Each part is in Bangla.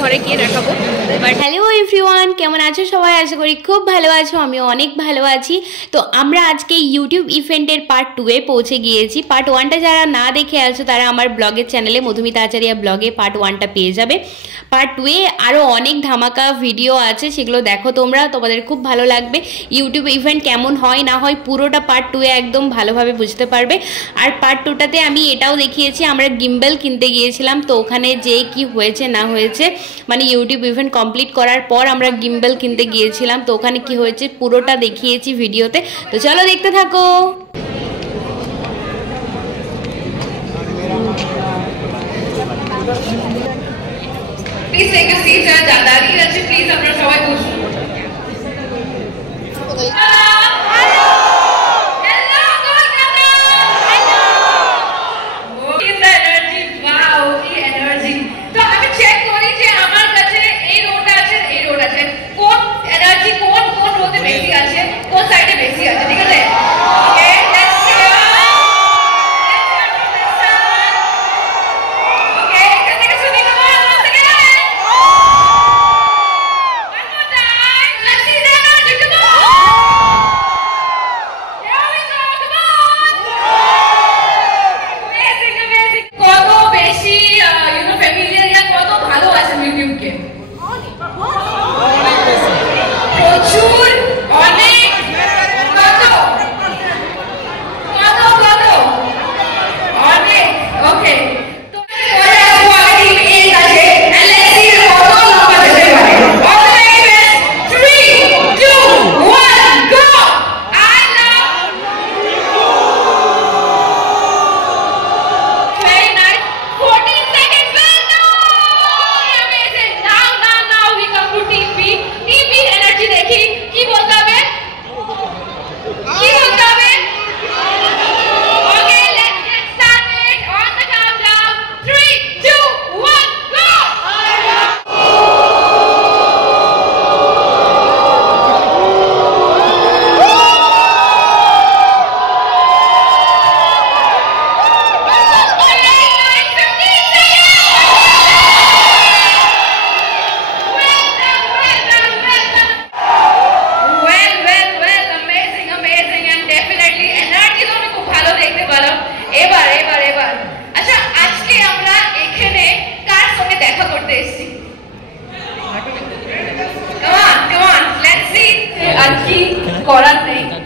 ঘরে গিয়ে দেখাবো। বাট হ্যালো এভরিওয়ান, কেমন আছো সবাই? আশা করি খুব ভালো আছো, আমিও অনেক ভালো আছি। তো আমরা আজকে ইউটিউব ইভেন্টের পার্ট 2-এ পৌঁছে গিয়েছি। পার্ট 1টা যারা না দেখে আছো তারা আমার ব্লগের চ্যানেলে মধুমিতা আচারিয়া ব্লগে পার্ট 1টা পেয়ে যাবে। পার্ট 2-এ আরও অনেক ধামাকা ভিডিও আছে, সেগুলো দেখো তোমরা, তোমাদের খুব ভালো লাগবে। ইউটিউব ইভেন্ট কেমন হয় না হয় পুরোটা পার্ট 2-এ একদম ভালোভাবে বুঝতে পারবে। আর পার্ট 2টাতে আমি এটাও দেখিয়েছি, আমরা গিম্বল কিনতে গিয়েছিলাম, তো ওখানে যে কি হয়েছে না হয়েছে, মানে ইউটিউব ইভেন্ট কমপ্লিট করার পর আমরা গিম্বল কিনতে গিয়েছিলাম, তো ওখানে কি হয়েছে পুরোটা দেখিয়েছি ভিডিওতে। তো চলো দেখতে থাকো। প্লিজ টেক আ সিট, যারা দাঁড়িয়ে আছে প্লিজ আপনারা সবাই বসুন।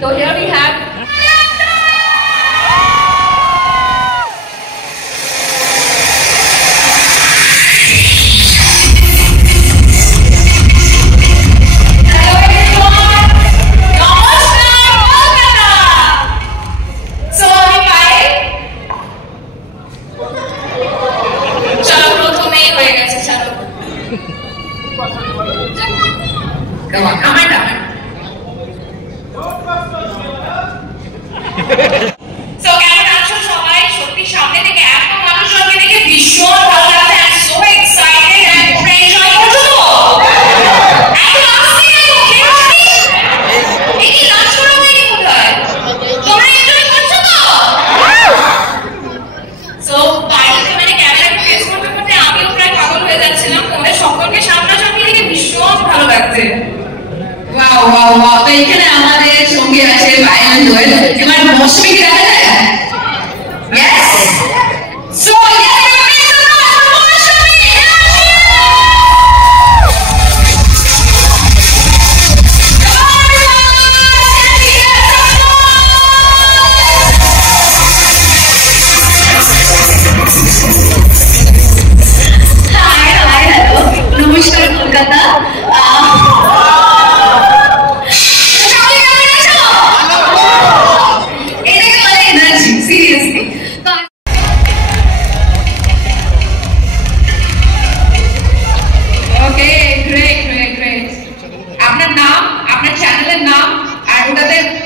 So here we have তো এখানে আমাদের সঙ্গে আছে বায়ান দোয়েল। এবার মৌসুমী কি দেখা যায়? Yes. So নমস্কার কলকাতা।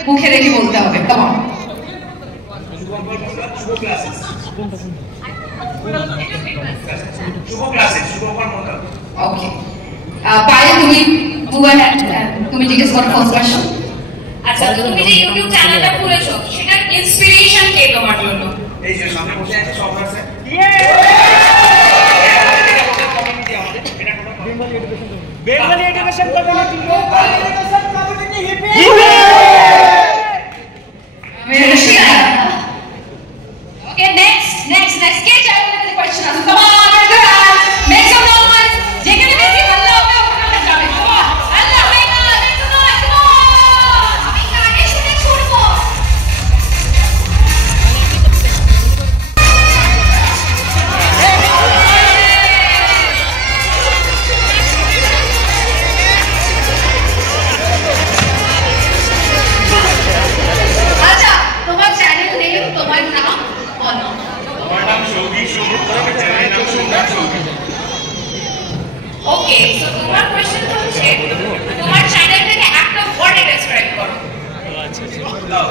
মুখে রেখে বলতে হবে। কেমন? ওকে, পায়েল তুমি জিজ্ঞেস করো ফার্স্ট কোশ্চেন। আচ্ছা, তুমি যে ইউটিউব চ্যানেলটা খুলেছো সেটার ইন্সপিরেশন কে তোমার জন্য? এই যে সামনে বসে আছে সব আছে। Bengali education community education community হিপি Okay, next. Get out of the question. Come on, girls. Make some noise. যেখানে বেশি হাল্লা হবে ওখানে যাবে। Come on. হাল্লা হবে না। Make some noise. Come on. আমি আগে শুনে ছুটবো। আচ্ছা, তোমার চ্যানেল নেম, তোমার নাম বলো। ওকে, সো তোমার কোশ্চেন হচ্ছে তোমার চ্যানেলটাকে একটা ওয়ার্ডে ডেসক্রাইব করো। লাভ।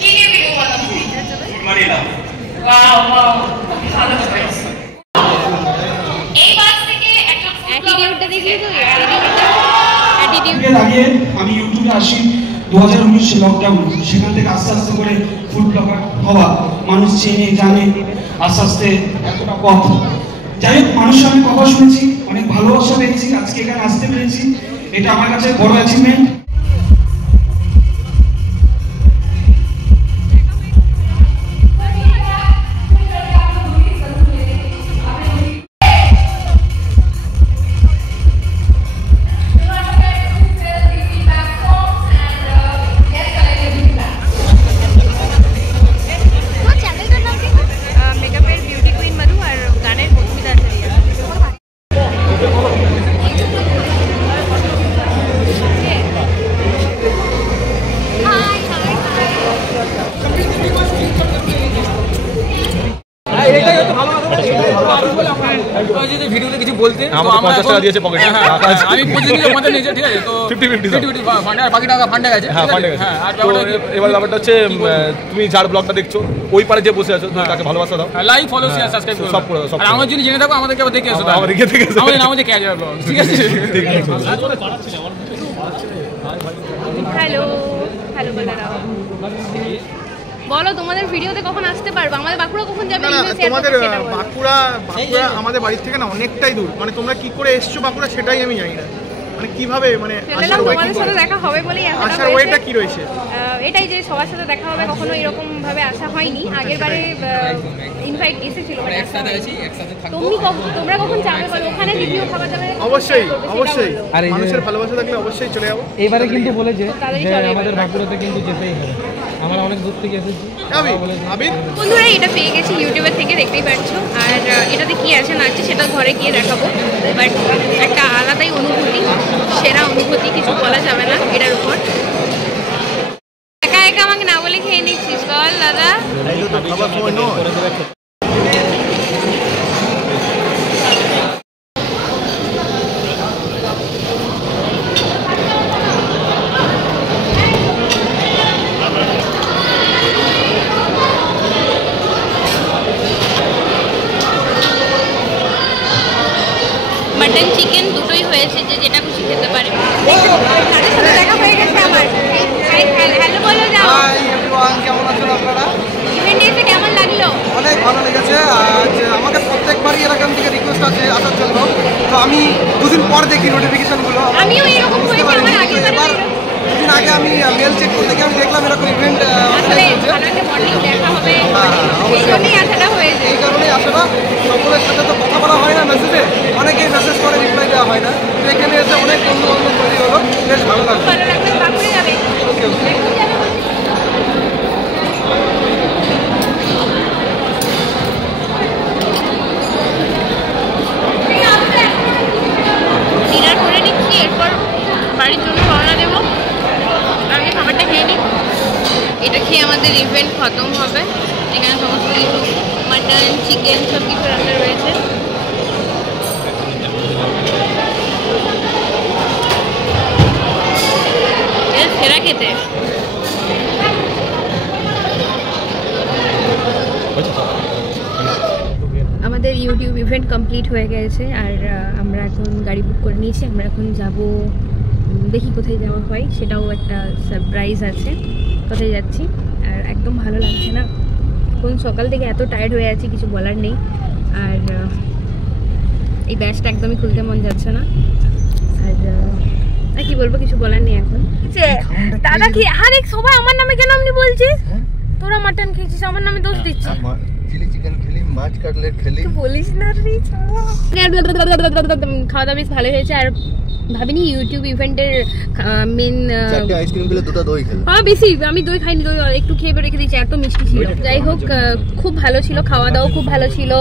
কি কি ভিডিও বানাও তুমি? ফুটমানি লাভ। ওয়াও, ভালো চয়েস। এই বাস থেকে একটা অ্যাটিটিউডটা দেখলি তো অ্যাটিটিউড এর আগে আমি ইউটিউবে আসি 2019 লকডাউন, সেখান থেকে আস্তে আস্তে করে ফুড ব্লগার হওয়া, মানুষ চেনে জানে, আস্তে আস্তে এতটা পথ। যাই হোক, মানুষের অনেক কথা শুনেছি, অনেক ভালোবাসা পেয়েছি, আজকে এখানে আসতে পেরেছি, এটা আমার কাছে বড় অ্যাচিভমেন্ট। মেকআপের বিউটি কুইন মধু আর গানের মধুমিতা আচার্য। ভিডিওতে কিছু বলতে আমাকে 50 টাকা দিয়েছে পকেটে। আমি প্রতিদিন আমাদের নিজে ঠিক আছে তো 50-50 ফান্ডে আর বাকি টাকা ফান্ডে গেছে। হ্যাঁ ফান্ডে গেছে। আর তো এবার ব্যাপারটা হচ্ছে তুমি যার ব্লগটা দেখছো ওই পারে যে বসে আছো তুমি তাকে ভালোবাসা দাও, লাইক ফলো শেয়ার সাবস্ক্রাইব করো সব করে দাও, সব আর আমার যদি জেনে থাকো আমাদেরকে আবার দেখে এসো। আমাদের দেখে দেখে আমাদের নাম হচ্ছে ক্যাজুয়াল ব্লগ, ঠিক আছে? হ্যালো হ্যালো বলে দাও, বলো তোমাদের ভিডিওতে কখন আসতে পারবো, আমাদের বাঁকুড়া কখন যাবে? তোমাদের বাঁকুড়া আমাদের বাড়ির থেকে না অনেকটাই দূর, মানে তোমরা কি করে এসছো বাঁকুড়া সেটাই আমি জানি না, মানে কিভাবে মানে তোমাদের সাথে দেখা হবে বলেই আসার ওয়েটা কি রয়েছে? এটাই যে সবার সাথে দেখা হবে, কখনো এরকম ভাবে আসা হয়নি। আগের বারে ইনভাইট এসেছিল, তোমরা কখন যাবে বলো? ওখানে রিভিউ খাবার যাবে অবশ্যই মানুষের ভালোবাসা থাকলে অবশ্যই চলে যাবো। এবারে কিন্তু বলেছে যে আমাদের বাঁকুড়াতে কিন্তু যেতেই হবে, আমরা অনেক দূর থেকে এসেছি। বন্ধুরা এটা পেয়ে গেছি ইউটিউবের থেকে, দেখতেই পাচ্ছ। আর এটাতে কি আছে না আছে সেটা ঘরে গিয়ে দেখাবো, বাট একটা আলাদাই অনুভূতি, সেরা অনুভূতি, কিছু বলা যাবে না এটার উপর। একা একা আমাকে না বলে খেয়ে নিচ্ছিস, বল দাদা। মাটন চিকেন দুটোই হয়েছে, যে যেটা খুশি খেতে পারে। তাদের সাথে দেখা হয়ে গেছে আমার। হ্যালো বলো, যাও। হাই এভরিওয়ান, কেমন আছেন আপনারা? ইভেন্টে এসে কেমন লাগলো? অনেক ভালো লেগেছে। আজ আমাদের প্রত্যেকবারই এরকম থেকে রিকোয়েস্ট আছে আসার জন্য, তো আমি দুদিন পর দেখি নোটিফিকেশনগুলো। আমিও এরকম হয়েছে, আমার আগের বারে দুদিন আগে আমি মেল চেক করতে গিয়ে আমি দেখলাম এরকম ইভেন্ট আসলে ভালো একটা মর্নিং দেখা হবে, এই জন্যই আসাটা হয়েছে। এই কারণেই আসলে সকলের সাথে তো কথা বলা হয় না মেসেজে, অনেকেই মেসেজ করে রিপ্লাই দেওয়া হয় না, তো এখানে এসে অনেক বন্ধু বান্ধব তৈরি হলো, বেশ ভালো লাগলো। ভালো লাগবে, বাঁকুড়ে যাবে। ওকে ওকে। ডিনার করে নিচ্ছি, এরপর বাড়ির জন্য রওনা দেবো। আমি খাবারটা খেয়ে নিই, এটা খেয়ে আমাদের ইভেন্ট খতম হবে। এখানে সমস্ত কিছু মাটন চিকেন সব কিছু রান্না রয়েছে। সেরা খেতে। আমাদের ইউটিউব ইভেন্ট কমপ্লিট হয়ে গেছে, আর আমরা এখন গাড়ি বুক করে নিয়েছি। আমরা এখন যাব, দেখি কোথায় যাওয়া হয়, সেটাও একটা সারপ্রাইজ আছে। কোথায় যাচ্ছি আর একদম ভালো লাগছে না, এখন সকাল থেকে এত টায়ার্ড হয়ে আছি, কিছু বলার নেই। আর এই ব্যাচটা একদমই খুলতে মন যাচ্ছে না। আর কি বলবো, কিছু বলার নেই এখন। দাদা কি আরে সবাই আমার নামে কেন আপনি বলছিস? তোরা মাটন খেয়েছিস, আমার নামে দোষ দিচ্ছিস। চিলি চিকেন খেলি, মাছ কাটলেট খেলি, বলিস না রে। খাওয়া দাওয়া বেশ ভালো হয়েছে। আর ভাবিনি ইউটিউব ইভেন্টের মেন চারটে আইসক্রিম খেলে দুটো দই খেলে। হ্যাঁ বেশি আমি দই খাইনি, দই একটু খেয়ে রেখে দিয়েছি, এত মিষ্টি ছিল। যাই হোক খুব ভালো ছিল, খাওয়া দাওয়া খুব ভালো ছিল।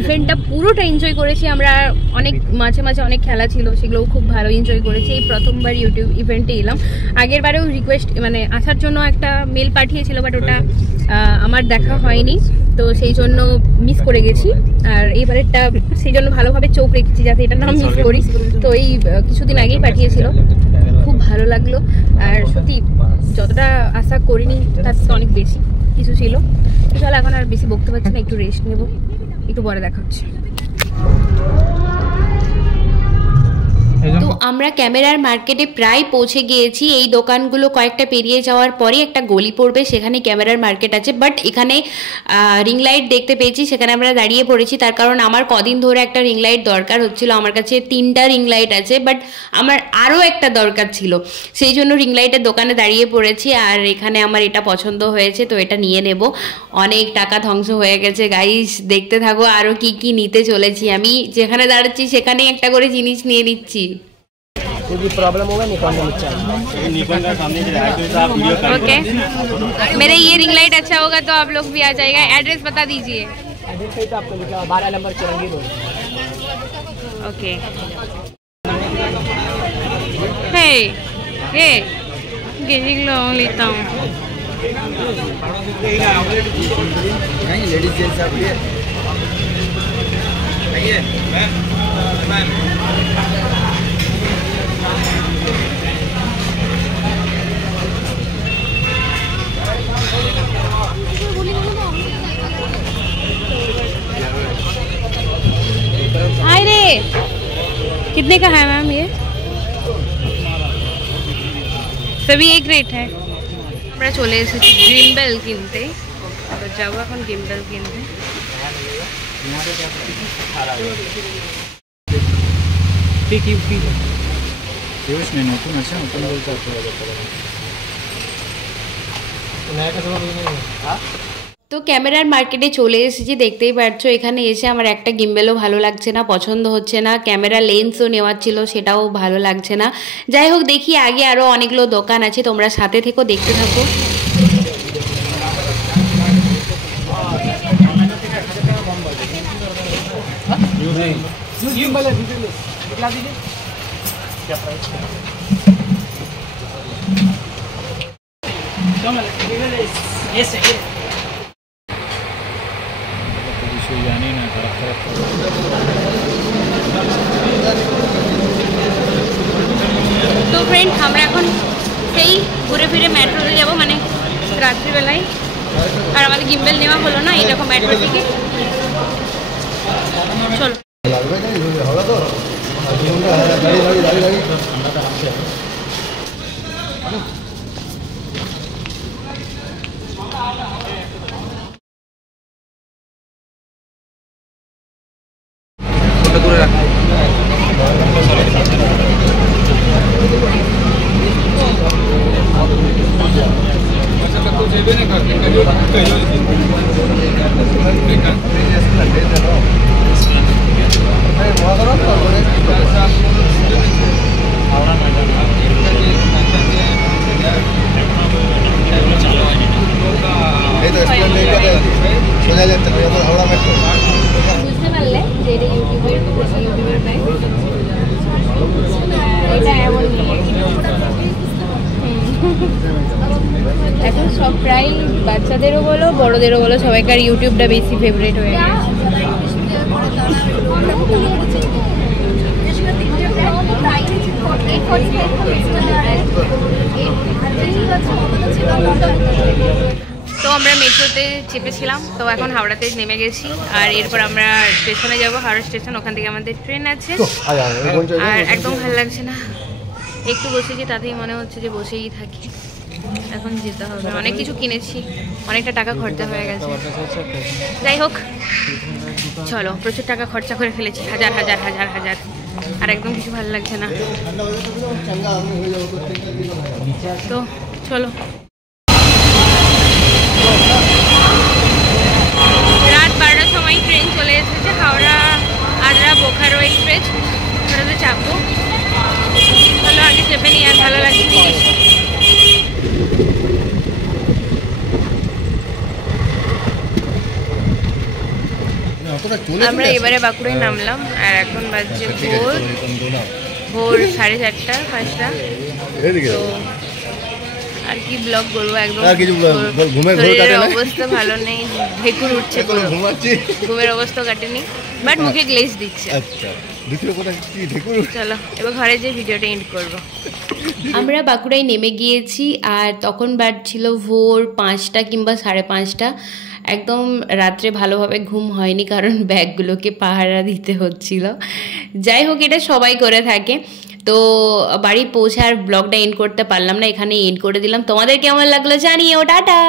ইভেন্টটা পুরোটা এনজয় করেছি আমরা। অনেক মাঝে মাঝে অনেক খেলা ছিল, সেগুলোও খুব ভালো এনজয় করেছি। এই প্রথমবার ইউটিউব ইভেন্টে এলাম। আগের বারেও রিকোয়েস্ট মানে আসার জন্য একটা মেল পাঠিয়েছিল, বাট ওটা আমার দেখা হয়নি, তো সেই জন্য মিস করে গেছি। আর এইবারেরটা সেই জন্য ভালোভাবে চোখ রেখেছি যাতে এটা না মিস করি। তো এই কিছুদিন আগেই পাঠিয়েছিল, খুব ভালো লাগলো। আর সত্যি যতটা আশা করিনি তার থেকে অনেক বেশি কিছু ছিল। চলো এখন আর বেশি বকতে পারছি না, একটু রেস্ট নেব, একটু পরে দেখা হচ্ছে। তো আমরা ক্যামেরার মার্কেটে প্রায় পৌঁছে গিয়েছি। এই দোকানগুলো কয়েকটা পেরিয়ে যাওয়ার পরে একটা গলি পড়বে, সেখানে ক্যামেরার মার্কেট আছে। বাট এখানে রিং লাইট দেখতে পেয়েছি, সেখানে আমরা দাঁড়িয়ে পড়েছি। তার কারণ আমার কদিন ধরে একটা রিং লাইট দরকার হচ্ছিল। আমার কাছে 3টা রিং লাইট আছে, বাট আমার আরও একটা দরকার ছিল, সেই জন্য রিং লাইটের দোকানে দাঁড়িয়ে পড়েছি। আর এখানে আমার এটা পছন্দ হয়েছে, তো এটা নিয়ে নেব। অনেক টাকা ধ্বংস হয়ে গেছে গাইস, দেখতে থাকো আরও কি কি নিতে চলেছি। আমি যেখানে দাঁড়াচ্ছি সেখানেই একটা করে জিনিস নিয়ে নিচ্ছি। कोई प्रॉब्लम होगा निकॉन में निकॉन का सामने आप वीडियो कर। ओके मेरा ये रिंग लाइट अच्छा होगा तो आप लोग भी आ जाएगा। एड्रेस बता दीजिए। एड्रेस पे तो आपको लिखा 12 नंबर चिरंगी रोड। ओके हे ये गेजिंग लो लेता हूँ। नहीं लेडीज जेंट्स आप ये आइए मैम हाय रे, कितने का है मैम ये? सभी एक रेट है। আমরা চলে এসেছি গিম্বেল কিনতে, তো যাবো এখন গিম্বেল কিনতে। নতুন আছে, নতুন বলতে তো ক্যামেরার মার্কেটে চলে এসেছি, দেখতেই পাচ্ছ। এখানে এসে আমার একটা গিম্বেলও ভালো লাগছে না, পছন্দ হচ্ছে না। ক্যামেরা লেন্সও নেওয়ার ছিল, সেটাও ভালো লাগছে না। যাই হোক দেখি, আগে আরও অনেকগুলো দোকান আছে, তোমরা সাথে থেকো, দেখতে থাকো। তো ফ্রেন্ড আমরা এখন সেই ঘুরে ফিরে মেট্রোতে যাবো, মানে রাত্রিবেলায়। আর আমাদের গিম্বেল নেওয়া হলো না, এরকম মেট্রো থেকে। চলো বুঝতে পারলে যে এটা ইউটিউবের প্রায় এটা এমন এখন সব প্রায় বাচ্চাদেরও বলো বড়দেরও বলো সবাইকার ইউটিউবটা বেশি ফেভারিট হয়ে গেছে। তো আমরা মেট্রোতে চেপেছিলাম, তো এখন হাওড়াতে নেমে গেছি। আর এরপর আমরা স্টেশনে যাব, হাওড়া স্টেশন, ওখান থেকে আমাদের ট্রেন আছে। আর একদম ভালো লাগছে না, একটু বসেছি তাতেই মনে হচ্ছে যে বসেই থাকি। এখন যেতে হবে, অনেক কিছু কিনেছি, অনেকটা টাকা খরচা হয়ে গেছে। যাই হোক চলো, প্রচুর টাকা খরচা করে ফেলেছি, হাজার হাজার হাজার হাজার, আর একদম কিছু ভালো লাগছে না। তো চলো, রাত 12টার সময় ট্রেন চলে এসেছে, হাওড়া আদ্রা বোকারো এক্সপ্রেস, ওটাতে চাপবো। চলো আগে চেপে নিই, আর ভালো লাগছে জিনিস। আমরা এবারে বাঁকুড়ায় নামলাম, আর এখন বাজছে ভোর 4:30 5টা। তো আর কি ব্লগ করবো, একদম শরীরের অবস্থা ভালো নেই, ঢেকুর উঠছে, ঘুমের অবস্থা কাটেনি, বাট মুখে গ্লেজ দিচ্ছে। চলো এবার ঘরে যে ভিডিওটা এন্ড করবো। আমরা বাঁকুড়ায় নেমে গিয়েছি, আর তখন বাজছিল ভোর 5টা কিংবা 5:30। একদম রাত্রে ভালোভাবে ঘুম হয়নি, কারণ ব্যাগগুলোকে পাহারা দিতে হচ্ছিল। যাই হোক, এটা সবাই করে থাকে। তো বাড়ি পৌঁছে আর ব্লগটা এন্ড করতে পারলাম না, এখানে এন্ড করে দিলাম। তোমাদের কেমন লাগলো জানিও, টাটা।